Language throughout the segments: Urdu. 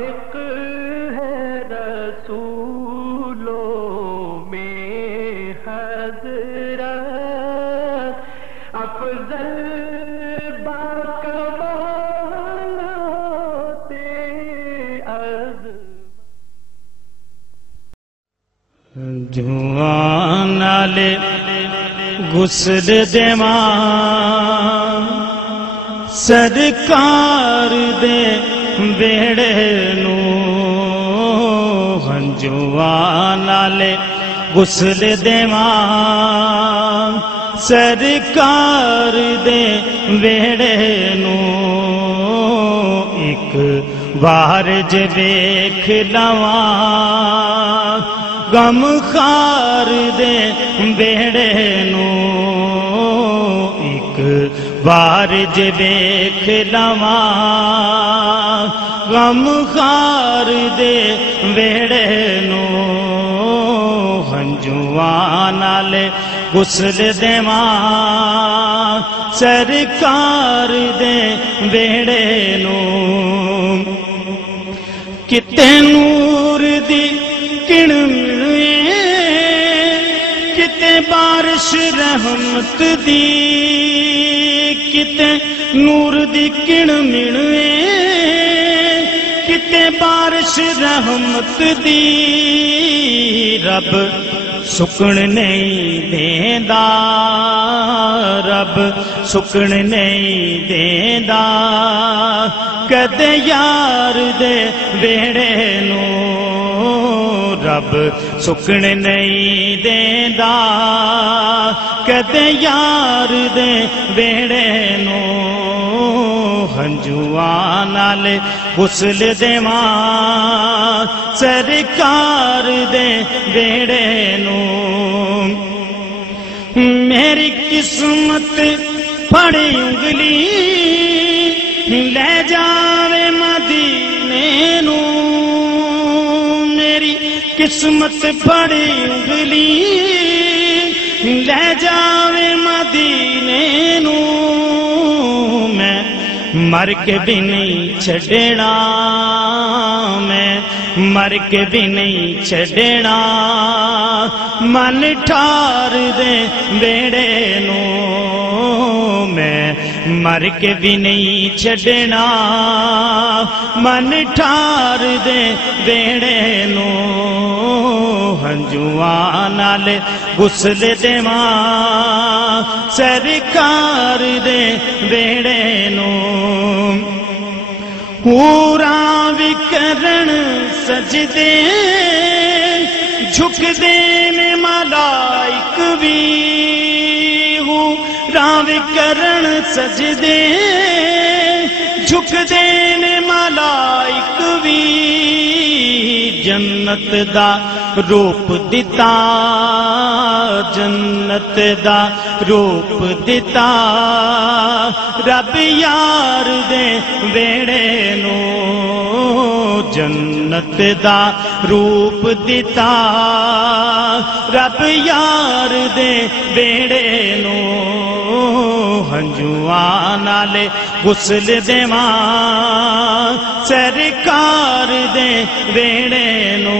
لائق ہے رسولوں میں حضرت افضل جوان نالے غسل دیواں سرکار دے بیڑے نو جوان نالے غسل دیواں سرکار دے بیڑے نو ایک بار جے ویکھ لواں غم خار دے بیڑے نو ایک بار جے ویکھ لواں غم خار دے بیڑے نو ہنجواں نالے غسل دیواں سرکار دے بیڑے نو کتے نور دی کن کتے بارش رحمت دی کتے نور دی کن ملوے کتے بارش رحمت دی رب سکن نہیں دیندا رب سکن نہیں دیندا کدے یار دے بیڑے نو رب سکن نہیں دیندا کدے یار دے بیڑے نو ہنجواں نالے غسل دیواں سرکار دے بیڑے نو میری قسمت پھڑی انگلی لے جاوے مدینے نو میری قسمت پھڑی انگلی لے جاوے مدینے نو میں مر کے بھی نہیں چھڑنا میں مر کے بھی نہیں چھڑنا من ٹھار دے بیڑے نو میں مر کے بھی نہیں چھڑنا من ٹھار دے بیڑے نو ہنجواں نالے غسل دیواں سرکار دے بیڑے نو پورا وکرن سجدے جھک دینے ملائک بھی راو کرن سجدے جھک دینے ملائک بھی جنت دا روپ دیتا جنت دا روپ دیتا رب یار دے بیڑے نو جنت دا روپ دیتا رب یار دے بیڑے نو ہنجواں نالے غسل دیواں سرکار دے بیڑے نو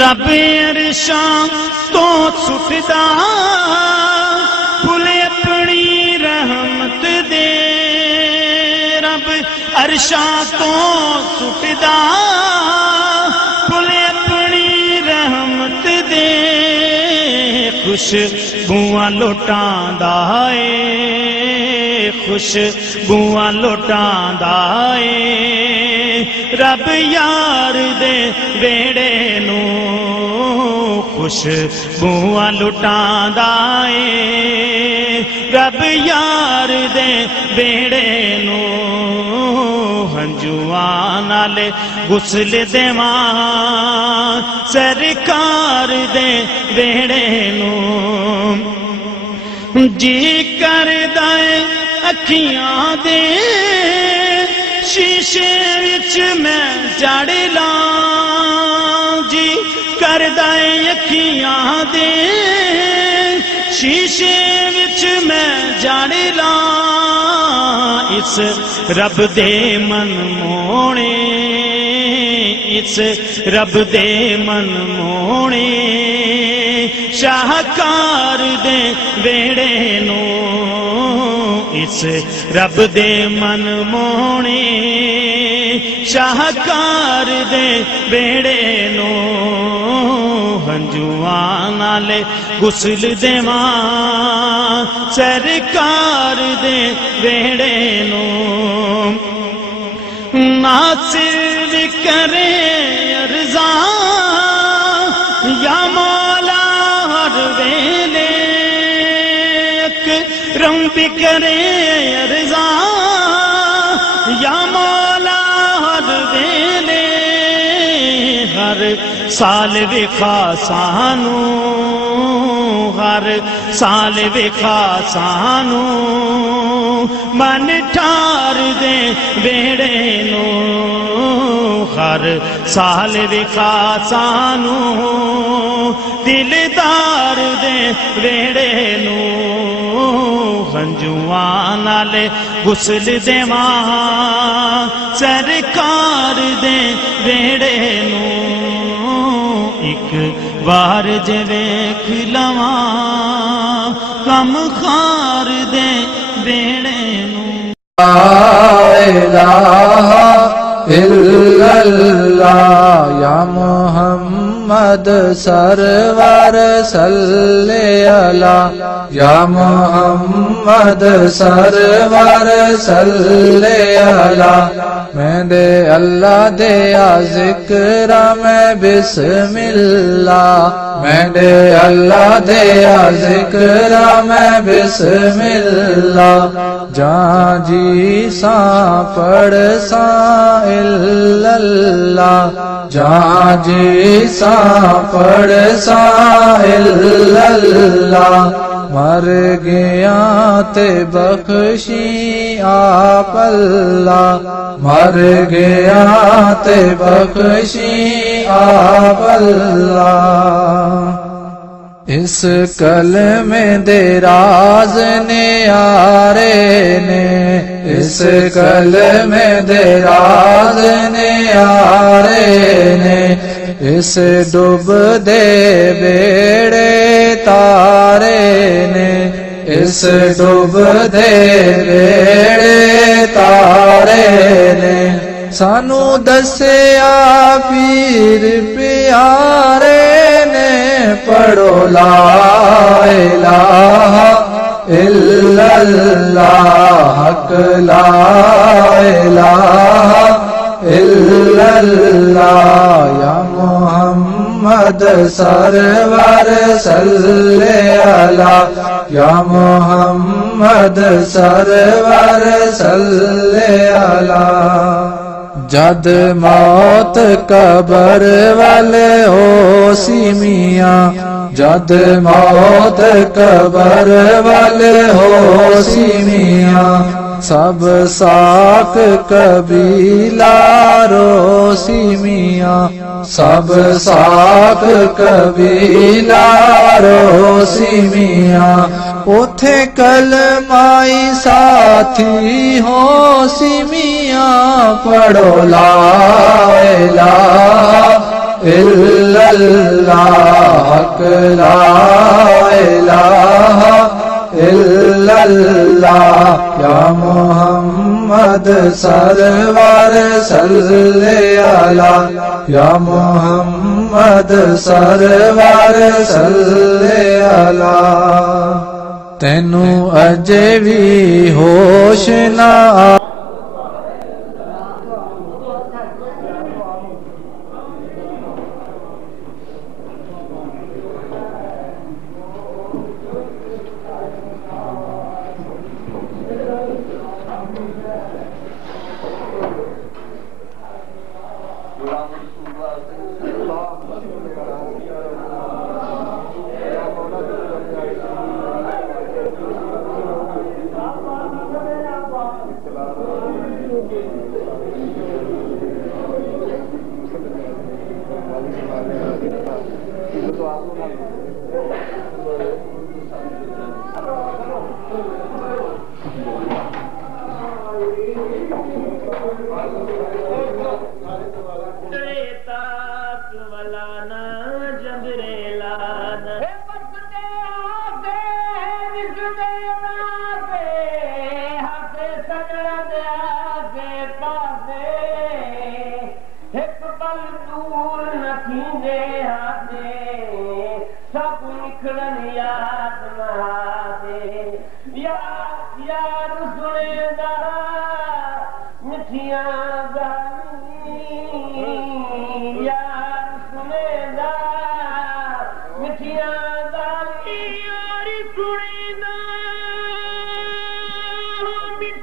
رب عرشاں تو سٹدا بھلے اپنی رحمت دے رب عرشاں تو سٹدا بھلے اپنی رحمت دے خوش بواں لوٹاندا اے خوش بواں لوٹاندا اے رب یار دے بیڑے نو خوش بواں لٹاندا اے رب یار دے بیڑے نو ہنجواں نالے غسل دیواں سرکار دے بیڑے نو جی کردا اے اکھیاں دے شیشے وچ میں جڑ لاں جی کردا اے اکھیاں دے شیشے وچ میں جڑ لاں اس اس رب دے من مونے اس رب دے من مونے شاہکار دے بیڑے نو اس رب دے من مونے شاہکار دے بیڑے نو ہنجواں نالے غسل دیواں سرکار دے بیڑے نو ناصر کرے ارزاں یا مولا ہر ویلے اکرم بھی کرے ارزاں یا مولا ہر ویلے ہر سال وکھا سانو ہر سال وکھا سانو من ٹھار دے بیڑے نو ہر سال وکھا سانو دلدار دے بیڑے نو ہنجواں نالے غسل دیواں سرکار دے بیڑے نو ایک بار جے ویکھ لواں کم خار دے بیڑے نو لا الہ الا اللہ یا محمد سرور صلی علی یا محمد سرور صلی علی میں دے اللہ دیا ذکر میں بسم اللہ میں دے اللہ دیا ذکر میں بسم اللہ جہاں جی ساں پڑھ ساں الا اللہ جہاں جی ساں پڑھ ساں الا اللہ مر گیا تے بخشی آپ اللہ مر گیا تے بخشی آپ اللہ اس کلمے دے راز نیارے نے اس کلمے دے راز نیارے نے اس ڈوب دے بیڑے تارے نے اس ڈوب دے بیڑے تارے نے سانو دسیا پیر پیارے نے پڑھو لا الہ الا اللہ حق لا الہ الا اللہ یا محمد سرور صلی علی یا محمد سرور صلی علی جد موت قبر والے ہو سی میاں جد موت قبر والے ہو سی میاں سب ساک قبیلہ روسی میاں سب ساک قبیلہ روسی میاں اوتھے کلمائی ساتھی ہو سی میاں پڑھو لا الہ الا اللہ حق لا الہ الا اللہ یا محمد سرور صلی علی یا محمد سرور صلی علی تینوں اجے بھی ہوش نہ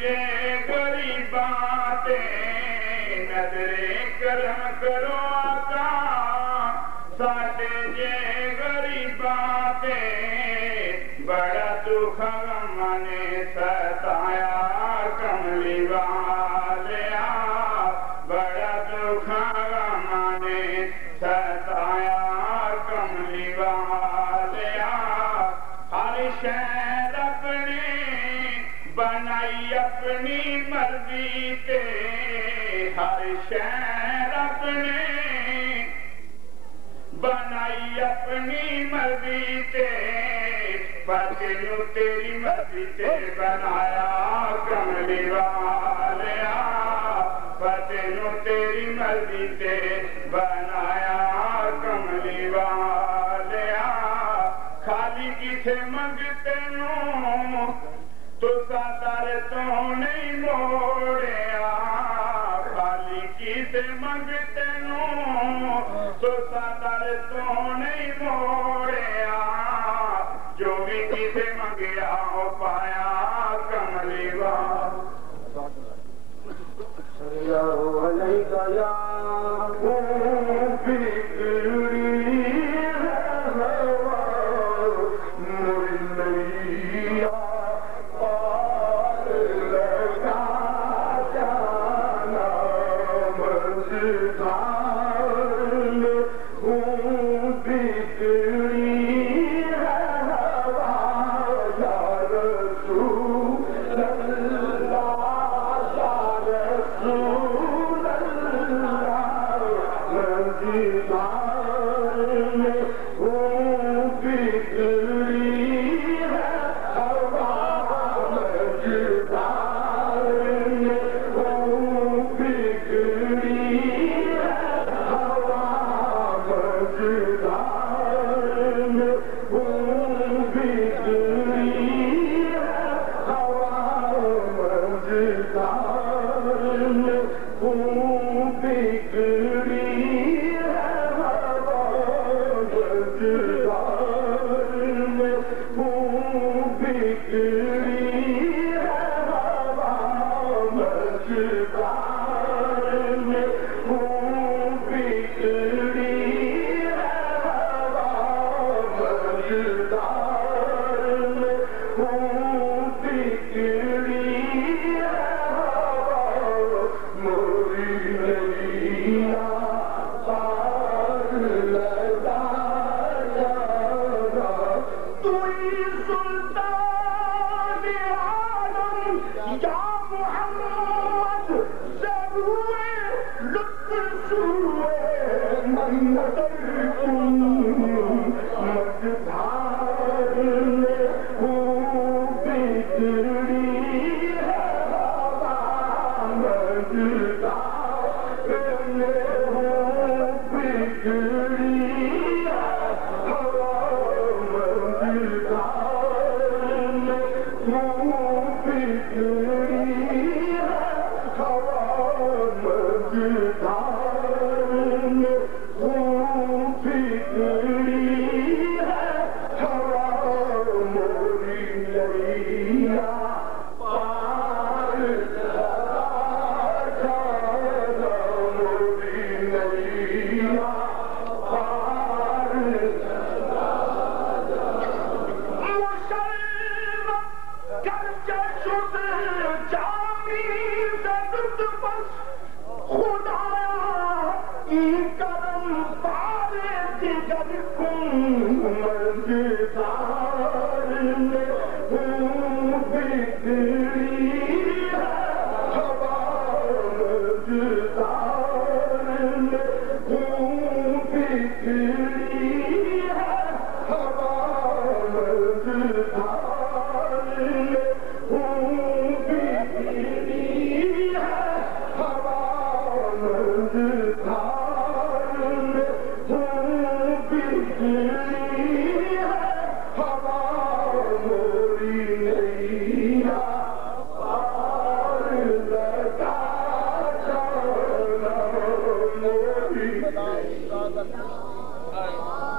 جے غریباں نظر کرم کرو آقا ساڈے جے غریباں بڑا دکھ غم نے ستایا کملی والیا بڑا دکھ غم نے ستایا کملی والیا ہر شہر اپنی بنائی اپنی مرضی تے ہر شہر اپنی بنائی اپنی مرضی تے پر تینوں تیری مرضی تے بنایا کملی والیا پر تینوں تیری مرضی تے بنایا کملی والیا خالی کسے منگتے نوں تو سادر تو نہیں موڑیا خالی کسے منگتے نوں تو سادر تو نہیں موڑیا جو بھی کسے منگیا ہو پایا کملی صلو علیکہ یا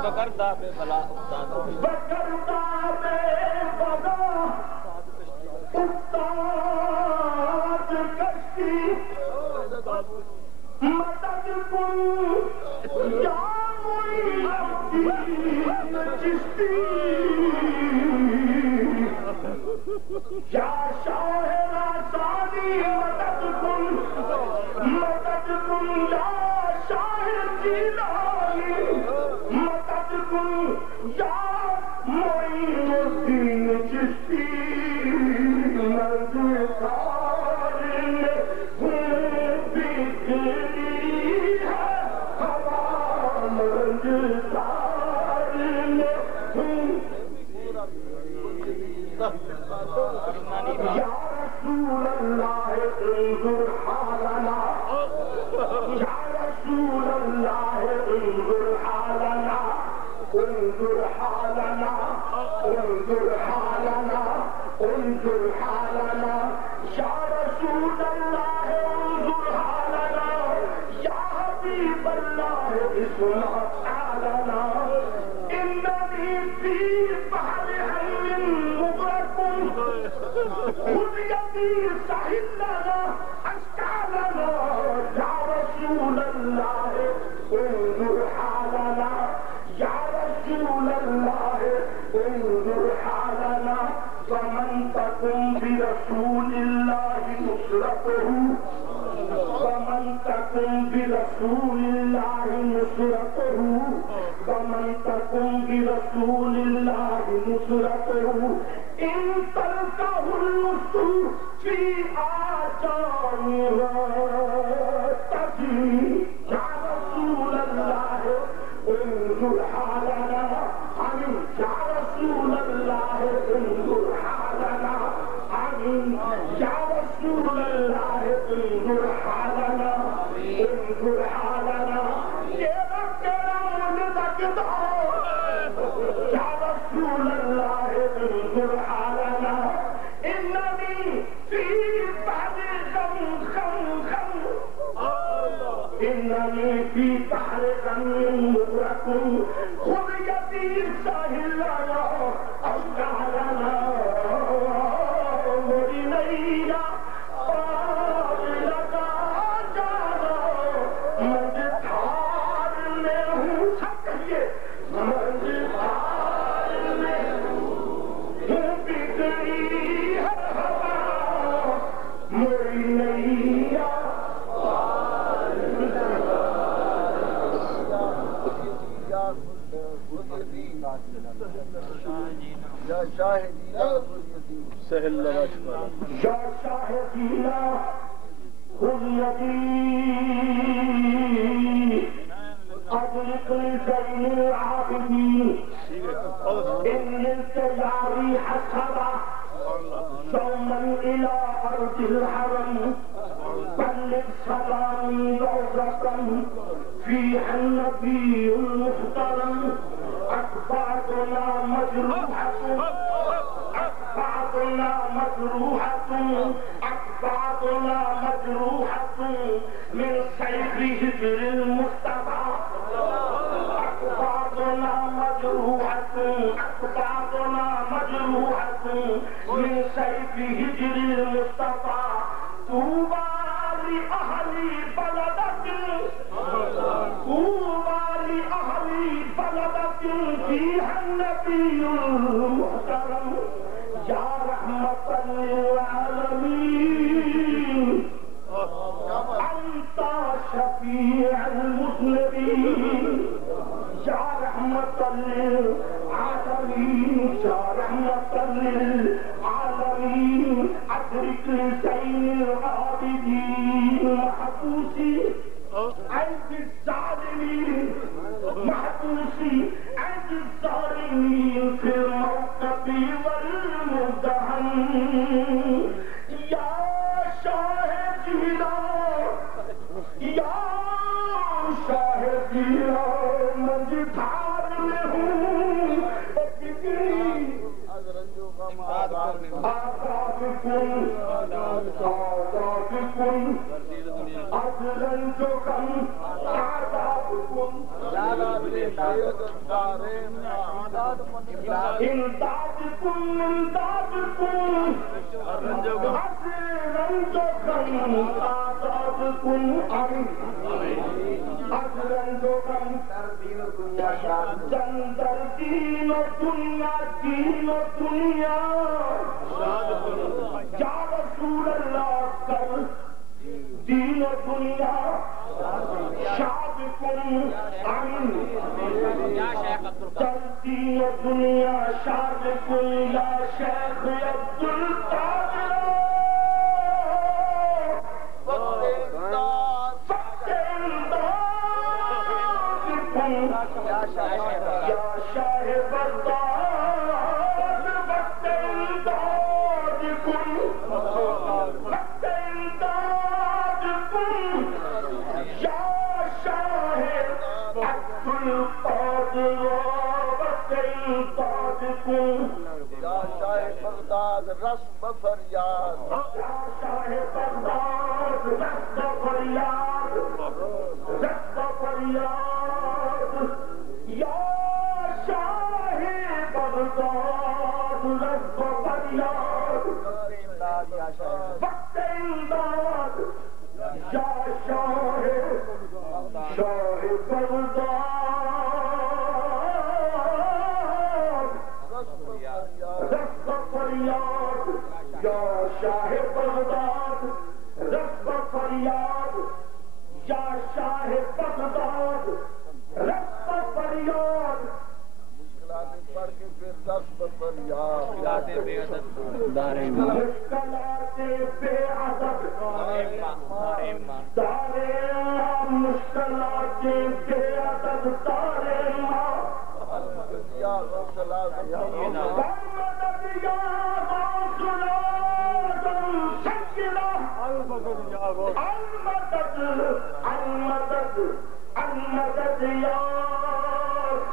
بکرتا بے بلا استاد الذي سهل لنا أشكالنا يا رسول الله انظر حالنا يا رسول الله انظر حالنا فمن تكن برسول الله نصرته فمن تكن برسول الله نصرته فمن تكن برسول الله نصرته إن تلقه النصر في آجامها تجري يا رسول الله انظر حالنا آمين يا رسول الله انظر حالنا آمين يا رسول الله انظر حالنا انظر حالنا یہ تیرا مجھ يا رسول الله انظر حالنا إنني في بحر غم إنني في بحر غم مغرق خذ يدي سهل لنا أشكالنا وإلي قابلك جانا مجدار میں ہوں سب کہیے مجدار میں ہوں بگڑی ہے ہوا موری نیا سہل یا شاہدینا خذ یدی أدرك لزين العابدين إن التجاري حسبا يوما إلى أرض الحرم بلغ سلامي روضة فيها النبي المحترم أتباعنا مجروحة أتباعنا مجروحة أتباعنا مجروحة من سيف هجر المصطفى أتباعنا مجروحة أتباعنا مجروحة من سيف هجر المصطفى طوبى لأهل بلدة طوبى لأهل بلدة فيها النبي المحترم يا رحمة للعالمين أنت شفيع المذنبين يا رحمة للعالمين يا رحمة للعالمين أدرك لزين العابدين محبوسي عند الظالمين محبوسي عند الظالمين في الموقف والمدهن يا شاهدنا یا شاہدینا مجدار میں ہوں بگڑی آزاد کن آزاد کن از رنج و غم آزاد کن امداد کن امداد کن از رنج و غم آزاد کن از رنج و غم جندر دین و دنیا دین و دنیا یا رسول اللہ کر وقت امداد یا شاہ بغداد رب فریاد یا شاہ بغداد رب فریاد مشکلات پڑھ کے پھر دس فریاد مشکلات بے عدد دارے مشکلات بے عدد دارے المدد یا غوث العظم المدد المدد یا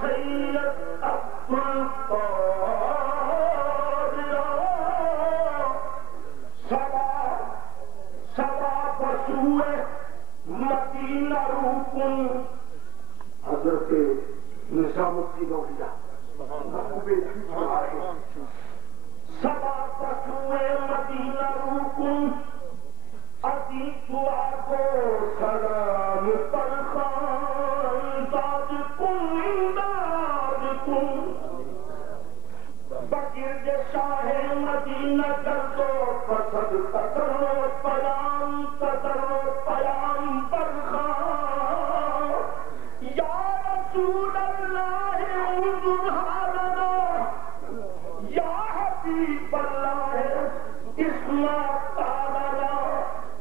سید عبد القادر سبا بسوئے مدینہ روکن حضرت نظام الدین اولیاء سبا بسوئے مدینہ روکن عزی دعا کو سلام پر خان داد کن بگرد شاہ مدینہ گردو پسد قدر و پیام پر خان یا رسول اللہ انظر حالنا یا حبیب اللہ اسمع قالنا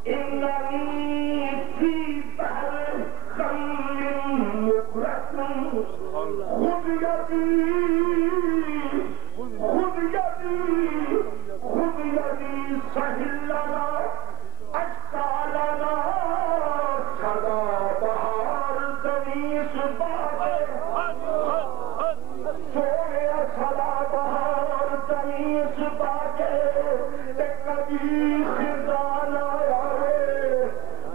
اننی فی بحر خمر مغرق خذ یدی سہل لنا اشکالنا سدا بہار زمیش باغے سونے سدا بہار زمیش باغے کبھی خزان آئے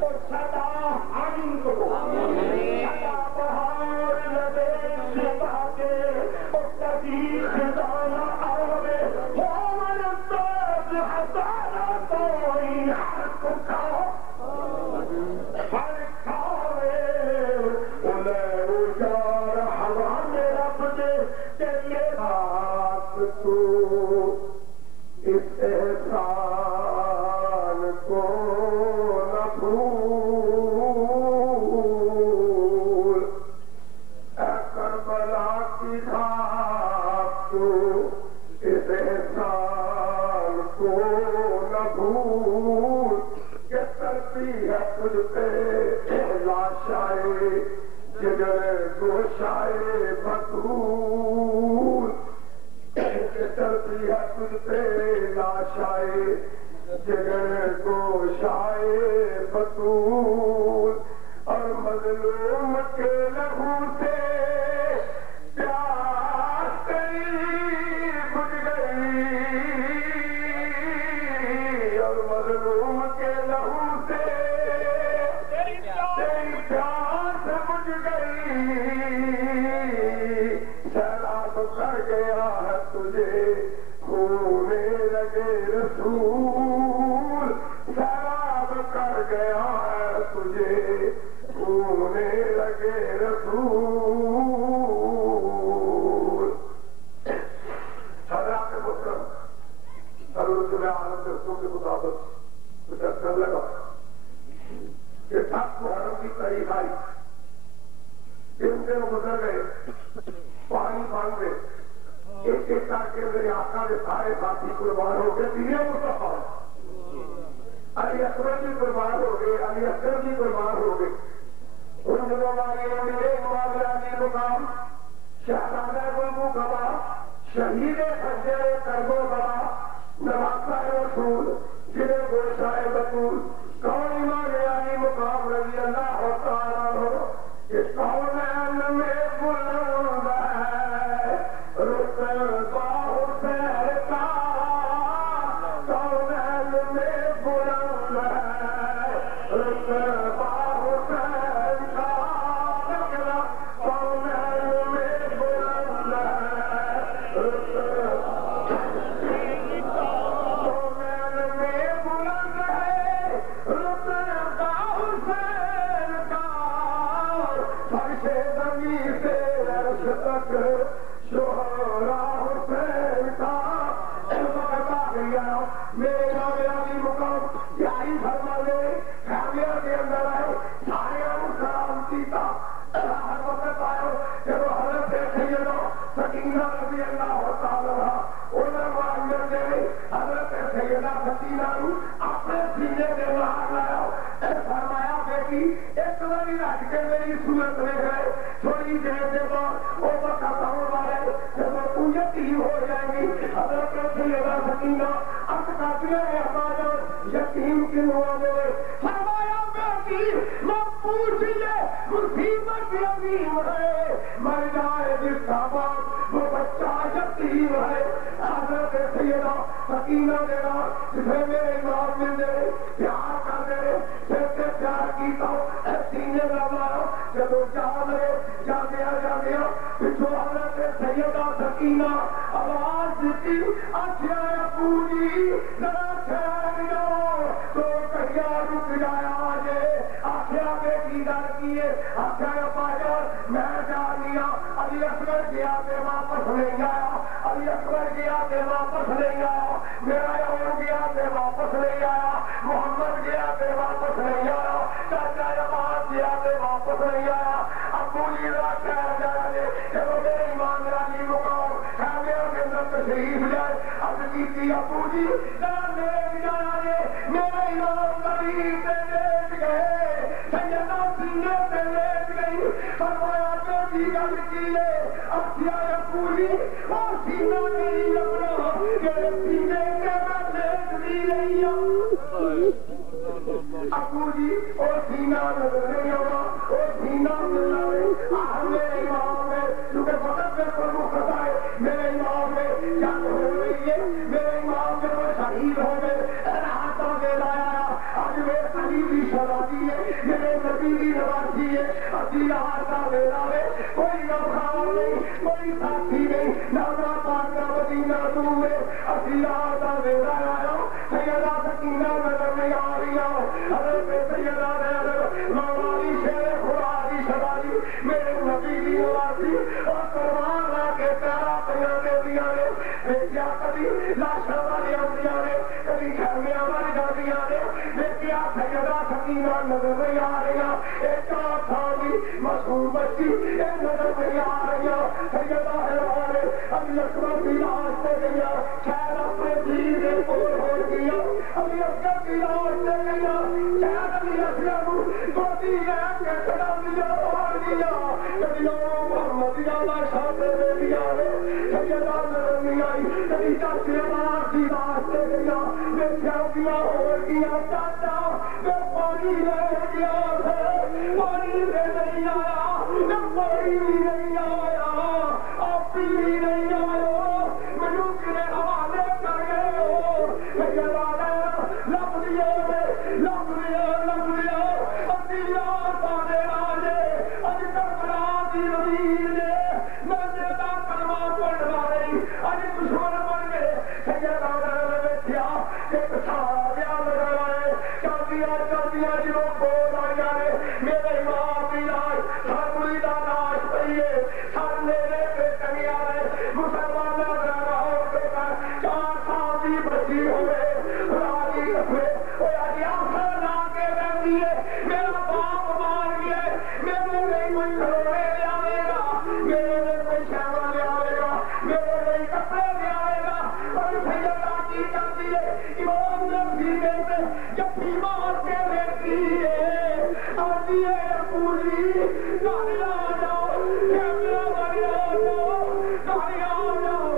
اور سدا ہنگ سدا بہار زمیش باغے اور کبھی خزان آئے ہومن ساز ہزارہ کوئی حق کھاؤ ہر کھاوے انہیں اجار حوالے رب دے تیرے ہاتھ تو اس احسان کو نہ بھول اے کربلا کی خاک تو اس احسان کو نہ بھول کہ ترتی ہے تجھ پہ لاشائے جگر گوشائے بطول کہ ترتی ہے تجھ پہ لاشائے جگر گوشائے بطول اور مظلوم کے لہو سے پیاس تیری بجھ گئی اور مظلوم کے لہو سے تیری پیاس بجھ گئی سیلاب کر گیا ہے تجھے ہونے لگے رسول سیلاب کر گیا ہے تجھے ہونے لگے رسول حضرات محترم حضرت عالم درسوں کے مطابق کچھ اثر لگا کہ 7 محرم کی تاریخ آئی 3 دن گزر گئے پانی بان میں ایک ایک کر کے میرے آقا کے سارے ساتھی قربان ہو گئے دین مصطفیٰ علی اکبر بھی قربان ہو گئے علی اکبر بھی قربان ہو گئے ان دنوں والے امام علی مقام شہزادہ گلبو گوا شہید خنجر کربو گوا نواسہ رسول جنہیں گوشائے بطول کون امام علی مقام رضی اللہ تعالیٰ ہو کہ کون میں بلند ہے رتبہ حسین کا کون میں بلند ہے رتبہ حسین کا سینے سے مار لایا فرمایا بیٹی ایک باری رکھ کے میری صورت لے گئے تھوڑی دیر کے بعد وہ وقت آنے والے جب تو یتیم ہو جائے گی حضرت سیدہ سکینہ اب کافی ہے ہمارا یتیم کیوں ہوا میرے فرمایا بیٹی میں پوچھئے مصیبت عظیم ہے مر جائے جس کا باپ وہ بچہ یتیم ہے حضرت سیدہ سکینہ دینا جسے میرے امام مل دے پیار کر دے پھر سے پیار کیتا سینے لگا جب وہ جا گیا پچھو حضرت سیدہ سکینہ آواز دیتی اچھا ابو جی ذرا ٹھہر جاؤ تو کہیا رک جایا آجے آخیا بیٹی در کیے آخیا ابا جان میں جا لیا علی اکبر گیا کہ واپس نہیں آیا علی اکبر گیا کہ واپس نہیں آیا میرا یور گیا کہ واپس نہیں آیا محمد گیا کہ واپس نہیں آیا چاچا عباس گیا کہ واپس نہیں آیا ابو جی ذرا ٹھہر جایا جے چلو میرے ایمان علی مقام خیمے کے اندر تشریف جائے اب کی ابو جی ذرا لیٹ جایا جے میرے ایمان قریب سے لیٹ گئے سیدہ سینے سے لیٹ گئی فرمایا بیٹی گل کیے اچھا ابو جی وہ سینہ نہیں لگنا میرے سینے سے میں لیٹ بھی نہیں ابو جی وہ سینہ نظر نہیں ہوگا وہ سینہ ملنا ہے میرے امام میں کیونکہ وقت میں پر مخت آئے میرے امام میں جنگ ہو رہی ہے میرے امام میں وہ شہید ہو گئے راحتہ دے لایا آج میرے علی بھی شہادی ہے میرے نبی بھی نوازی ہے ابھی راحتہ دے لائے کوئی نوخار نہیں کوئی ساتھی نہیں نانا پاک کا مدینہ دور ہے ابھی راحتہ دے لایا سیدہ سکینہ نظر نہیں آ رہی حضرت سیدہ مولالی شیر خدا دی شہادی میرے نبی دی نوازی اور قربان لا کے پیارا پیاں دے دیا نے دیکھیا کبھی لاشاں والی آندیاں نے کبھی خیمیاں والی جاندیاں نے دیکھیا سیدہ سکینہ نظر نہیں آ رہی ایک تھاوی مشہور بچی اے نظر نہیں آ رہی سیدہ حیوان علی اکبر کی لاش پہ گیا شاید اپنے دین سے کول ہو گیا علی اکبر کی لاش پہ گیا شاید علی اکبر گودی لے کے کھڑا دیا اور دیا کبھی محمد اللہ شاہ دے دیا سیدہ نظر نہیں آئی کبھی چاچے عباس کی لاش پہ گیا دیکھا دیا ہو گیا چاچا میں پانی لے گیا پانی لے نہیں آیا پانی بھی نہیں آیا آپ بھی نہیں آیا مجھو کنے حوالے کر گئے ہو میں لب لیا ابھی یاد آنے والے اج کربلا دی زمین نے میں دیتا کلمہ پڑھنا رہی اج دشمن بن گئے سیدہ بیٹھیا ایک سارا دیا لگائے چلدیاں جنوں بول آیا نے میرے امام دی لاش ہر کوئی دا لاش پئی ہے سر میرے پہ ٹنگیا ہے مسلمانہ ڈرامہ ہو کے 4 سال دی بچی ہوئے خدا دی قسم وہ آجی آخر لا کے رہتی ہے میرا باپ مار گیا میرے نہیں کوئی کھلونے لے آئے گا میرے نہیں کوئی شہوہ لے آئے گا میرے نہیں کپڑے لے آئے گا اور سیدہ کی کرتی ہے امام نے سینے سے جب مار کے رہتی ہے آجی ہے پوری گاڑی آ جاؤ کیمرہ بڑی آ جاؤ گاڑی آ جاؤ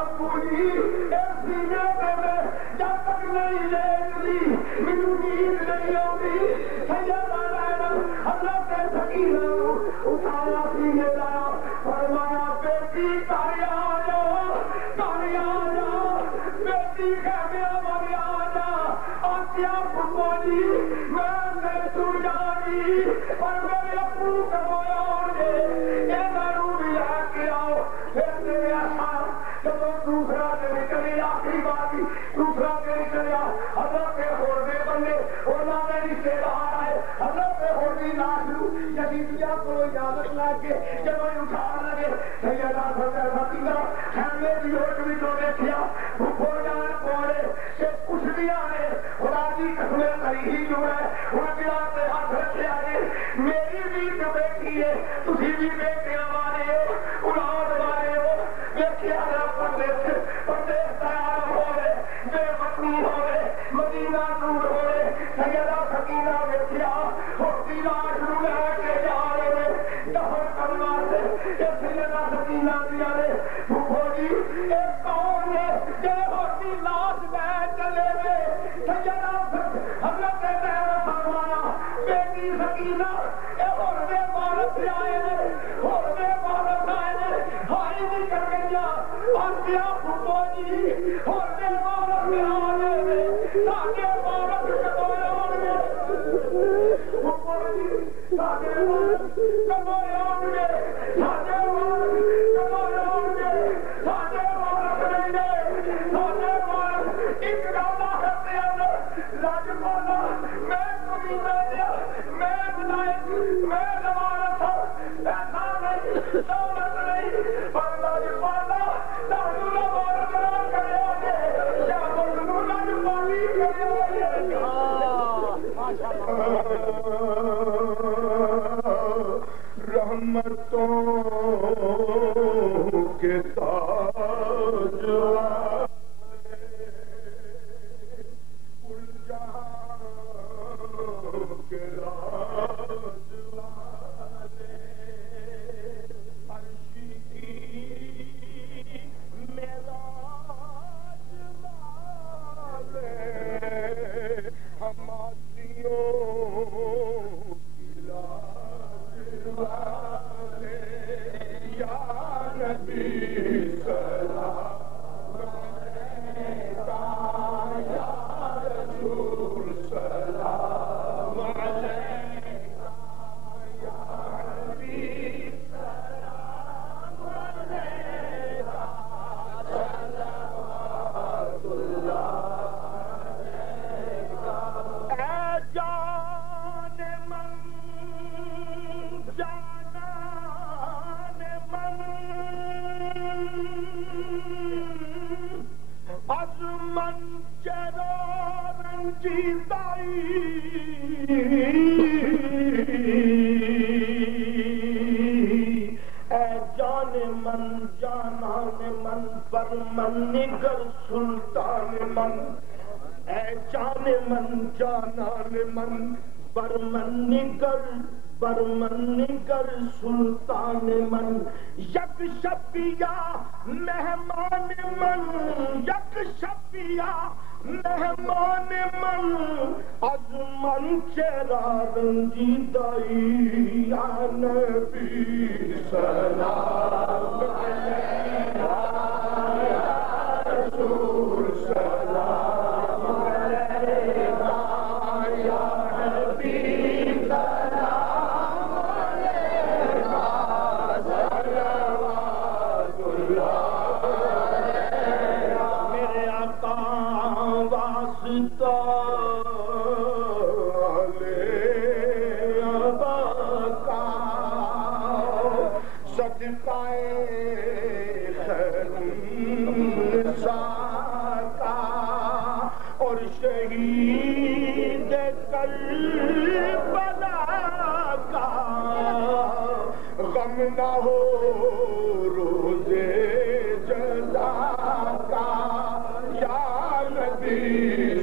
ابو جی ایک سینے پہ میں جب تک نہیں لیٹلی مجھو نیند نہیں ہوتی سیدہ حضرت سکینہ اٹھایا سینے لایا فرمایا بیٹی گاڑی آ جاؤ بیٹی خیمیاں والی آ جا آسیا پھپھو جی میں نہیں سن جانی اور میرے ابو کمایا ہونے یہ دارو بھی لے کے آؤ پھر میرے آسان جب دوسرا دن نکلی آخری بات دوسرا دن نکلیا حضرت ہونے بندے اولا میں رشتے دار آئے حضرت ہونے ناشرو یزیدیہ کو اجازت لے کے جب اٹھا لگے سیدہ سکینہ خیمے کی ہوٹ بھی تو دیکھیا بھوکو جان پوڑے کہ کچھ بھی آئے خدا کی قسمیں کری ہی جو ہے وہ دلا سے ہاتھ رکھے آئے میری بھی جو بیٹی ہے تسی بھی بیٹیاں والے ہو اولاد والے ہو دیکھیا جا پردیس تیار ہو رہے بے وطنی ہو رہے مدینہ دور ہو رہے برمن نگر سلطان من اے جان من جانان من برمن نگر سلطان من یک شبیہ مہمان من یک شبیہ مہمان من از من چرا رنجیدائی یا نبی سلام علیہ رسول سلام علیہ یا حبیب سلام علیہ صلوات اللہ میرے آقا واسطہ لے آقا صدقہ اور شہید کربلا کا غم نہ ہو روز جزا کا یا نبی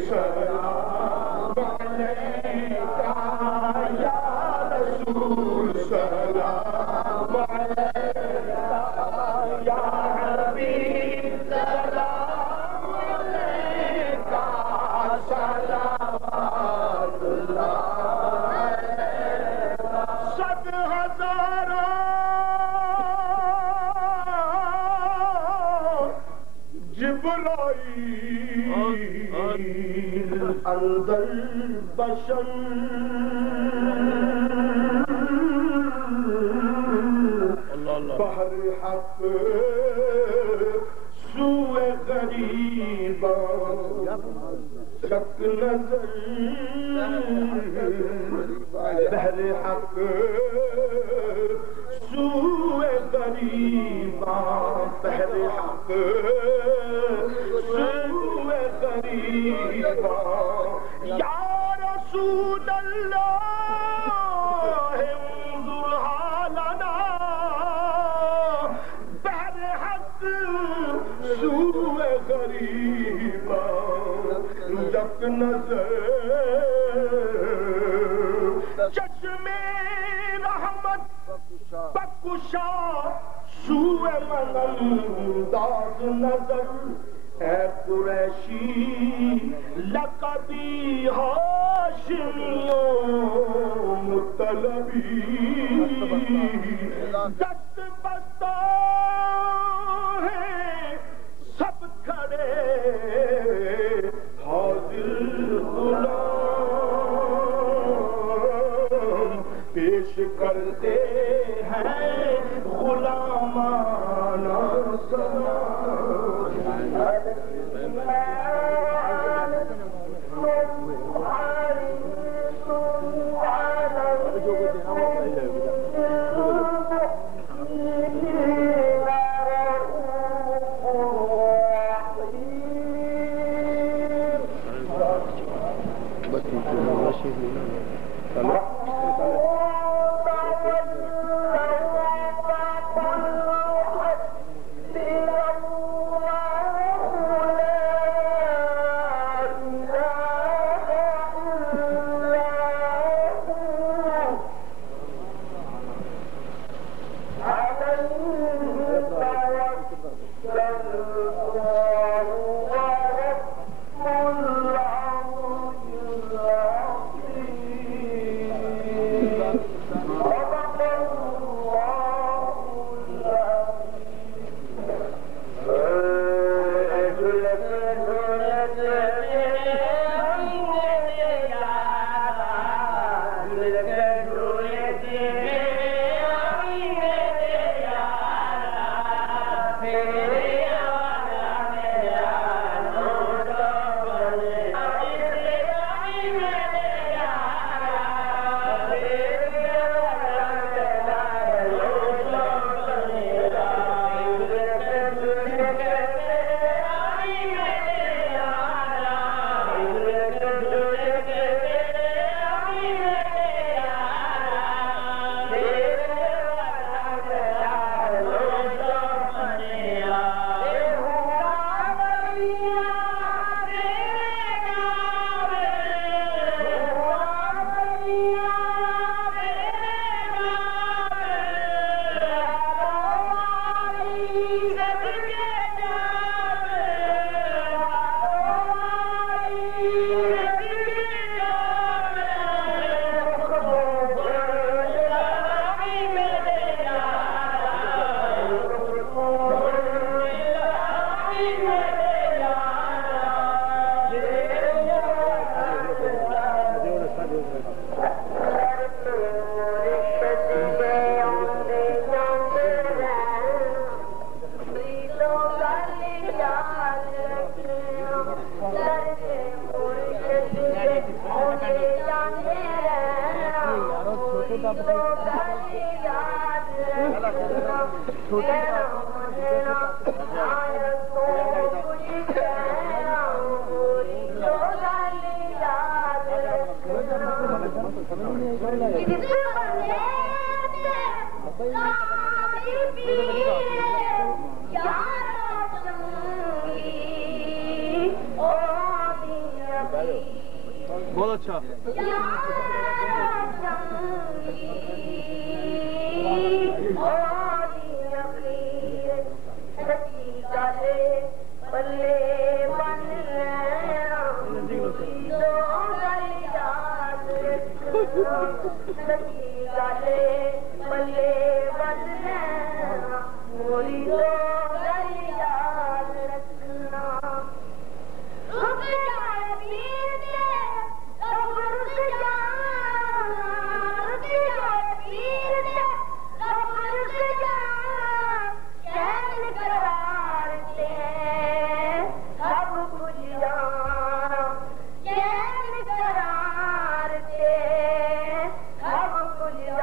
سلام علیکہ یا رسول سلام علیکہ یا حبیب سلام علیکہ صلوات اللہ صد ہزاروں جبرائیل اندر بشر بحر حق سوء غریبا شک نظر بحر حق سوء غریبا بحر حق سوء غریبا یا رسول اللہ انظر حالنا بحر حق سوء غریبا یک نظر چشم رحمت بکشا سوء من انداز نظر اے قریشی لقبی ہاشمیوں مطلبی دست بستہ ہے سب کھڑے حاضر غلام پیش کرتے ہیں غلامانہ سلام بہت اچھا Yeah.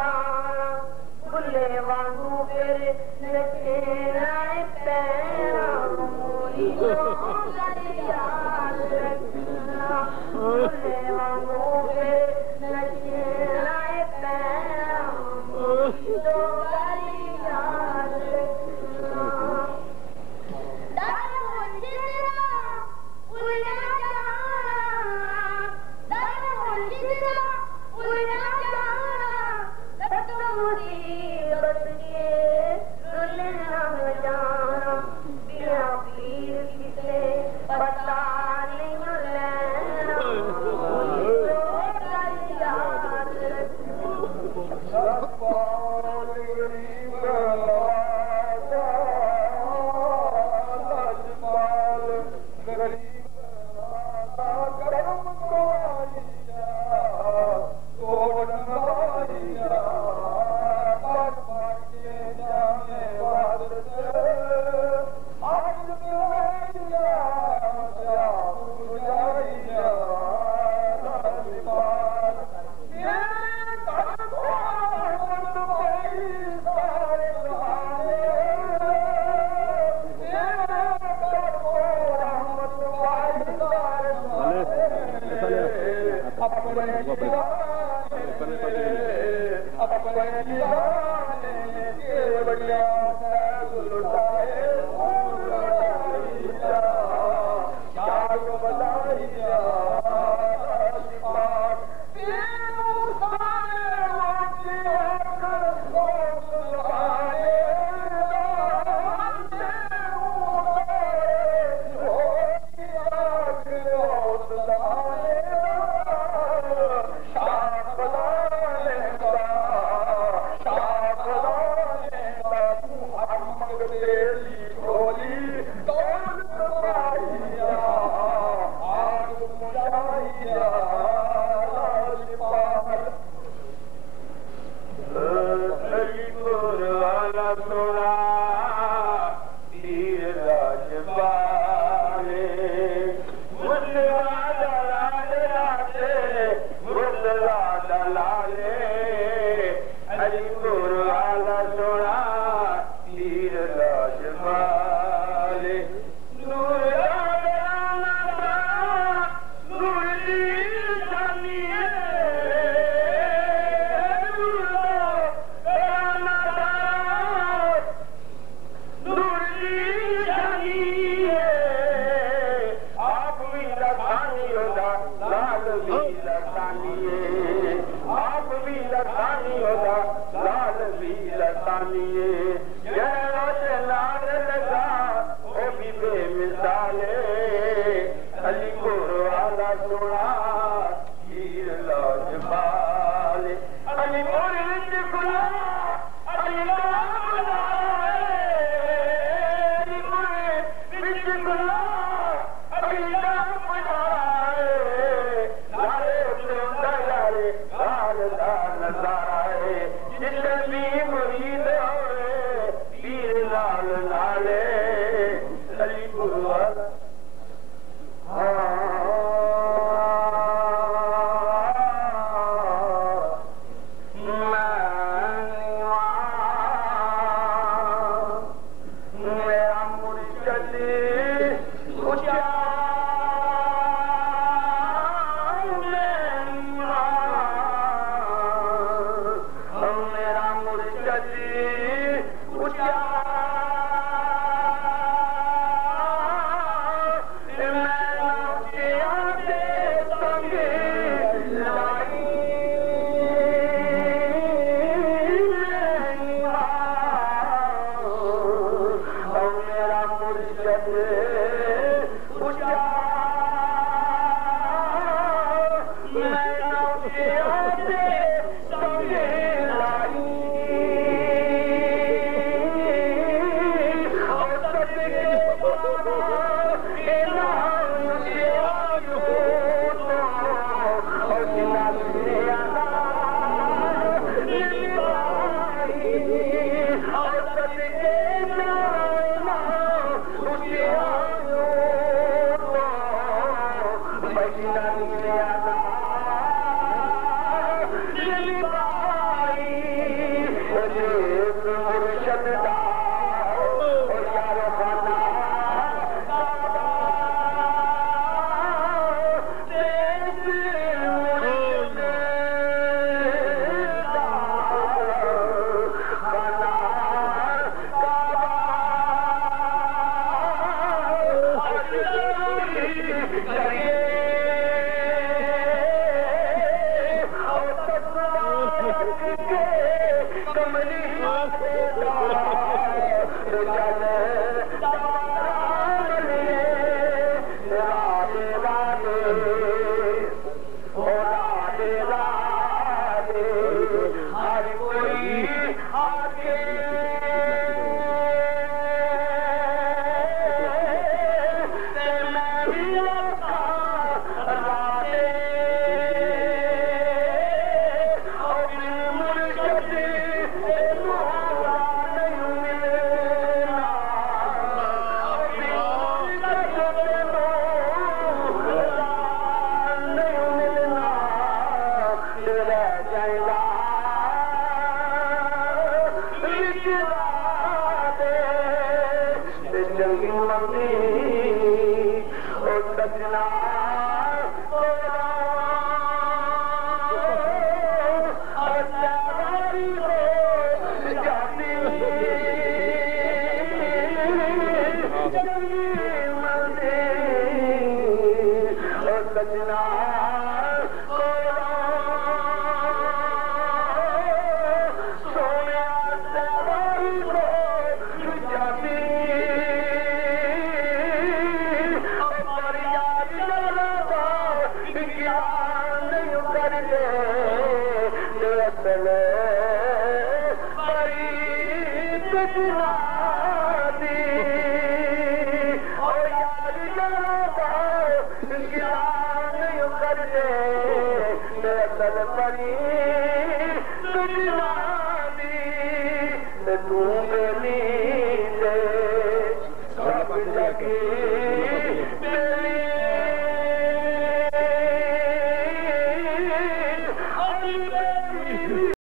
پری